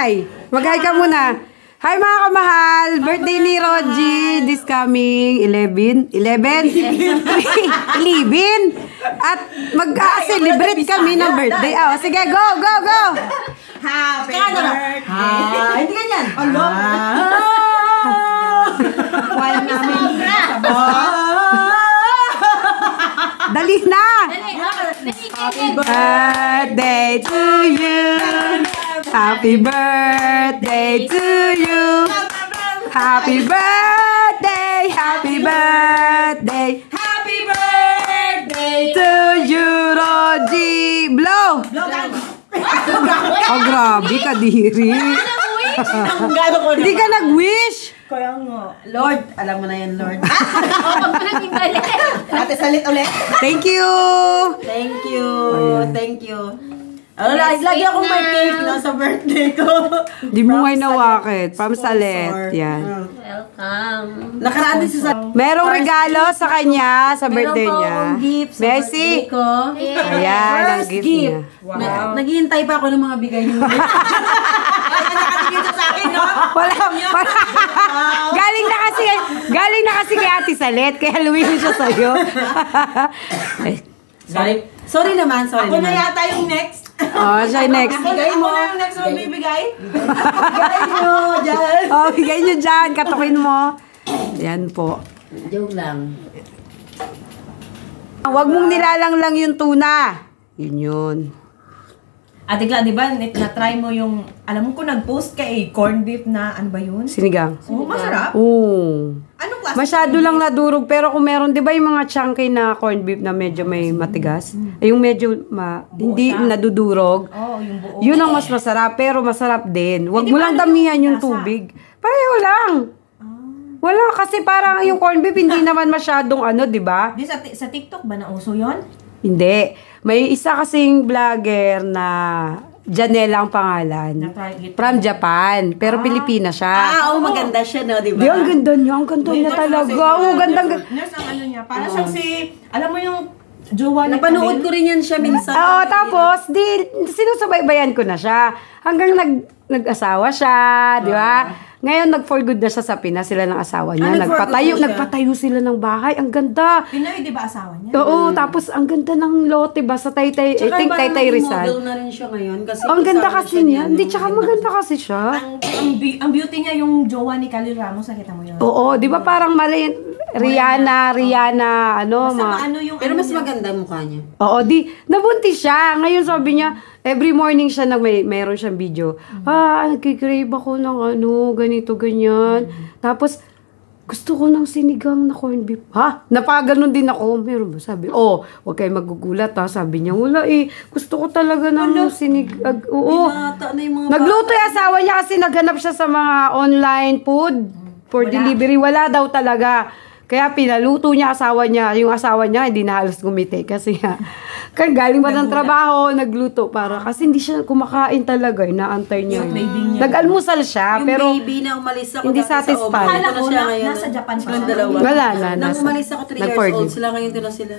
Hi. Mag-hi ka muna. Hi mga kamahal. Birthday ni Roji. This coming 11. At mag-celebrate kami ng birthday. Oh, sige, go. Happy birthday. Hindi ganyan. Wala namin. Dali na. Happy birthday to you. Happy birthday to you. Happy birthday. Happy birthday. Happy birthday To you, Roji. Blow. Oh, grabe ka, diri. Hindi ka nag-wish. Kaya nga. Lord, alam mo na yan, Lord. Ate, salit ulit. Thank you. Thank you. Ano, lagi akong may cake na sa birthday ko. Di mo ngay nawakit. From Salet. Yan. Welcome. Nakaraan din sa... Merong regalo sa kanya sa birthday niya. Meron po gift sa Messi. birthday ko. Ayan, ang First gift gift. niya. Wow. Naghihintay pa ako ng mga bigay niyo. Dito sa akin, no? Wala. Galing na kasi kay Ate Salet. Kaya lumihin siya sa'yo. Sorry naman. Ako na yata yung next. Oh, siya yung next. Bigay mo. Ako na yung next na magbibigay. Bigay nyo dyan. Oh, bigay nyo dyan. Katukin mo. Yan po. Joke lang. Huwag mong nilalang lang yung tuna. Yun. Ate Gla, di ba, na-try mo yung, alam mo kung nag-post ka corned beef na, ano ba yun? Sinigang. Oo, masarap. Oo. Anong klase? Masyado lang nadurog. Pero kung meron, di ba yung mga chunky na corned beef na medyo may matigas? Yung medyo hindi nadudurog. Oo, yung buo. Yun ang mas masarap. Pero masarap din. Huwag mo lang damihan yung tubig. Pareho lang. Wala. Kasi parang yung corned beef hindi naman masyadong di ba? Di, sa TikTok ba nauso yun? Hindi. May isa kasing vlogger na Janela ang pangalan. From Japan. Pero Pilipina siya. Maganda siya, no? Di ba? Di, ang ganda niya. Ang ganda niya talaga. Oo, gandang. Nurse ang ano niya. Para siyang alam mo yung jowa ni Napanood ko rin yan siya minsan. Oo, tapos, sinusubaybayan ko na siya. Hanggang nag-asawa siya, di ba? Ngayon, nag-for good na siya sa Pinas, sila ng asawa niya. Nagpatayo sila ng bahay. Ang ganda. Pinoy, di ba asawa niya? Oo, tapos ang ganda ng lote ba sa Taytay, I think Taytay Rizal. Model na rin siya ngayon. Kasi Ang ganda kasi niya. Hindi, tsaka maganda kasi siya. Ang beauty niya yung jowa ni Khalil Ramos, nakita mo yun? Oo, di ba parang Rihanna, yung Pero mas maganda ang mukha niya. Oo, nabuntis siya. Ngayon sabi niya, every morning siya mayroon siyang video. Nagkikrave ako ng ganito, ganyan. Tapos, gusto ko ng sinigang na corned beef. Napaganon din ako. Meron ba? Sabi, huwag kayo magugulat Sabi niya, wala gusto ko talaga ng sinigang. Oo. Nagluto yung asawa niya kasi naghanap siya sa mga online food for delivery. Wala daw talaga. Kaya pinaluto niya yung asawa niya, hindi na halos gumite. Kasi galing ba ng trabaho, nagluto kasi hindi siya kumakain talaga, inaantay niya. Nag-almusal siya, pero baby na umalis ako hindi satisfied. Akala ko nasa Japan pa siya. Wala na. Nang umalis ako 3 years old, sila ngayon doon na sila.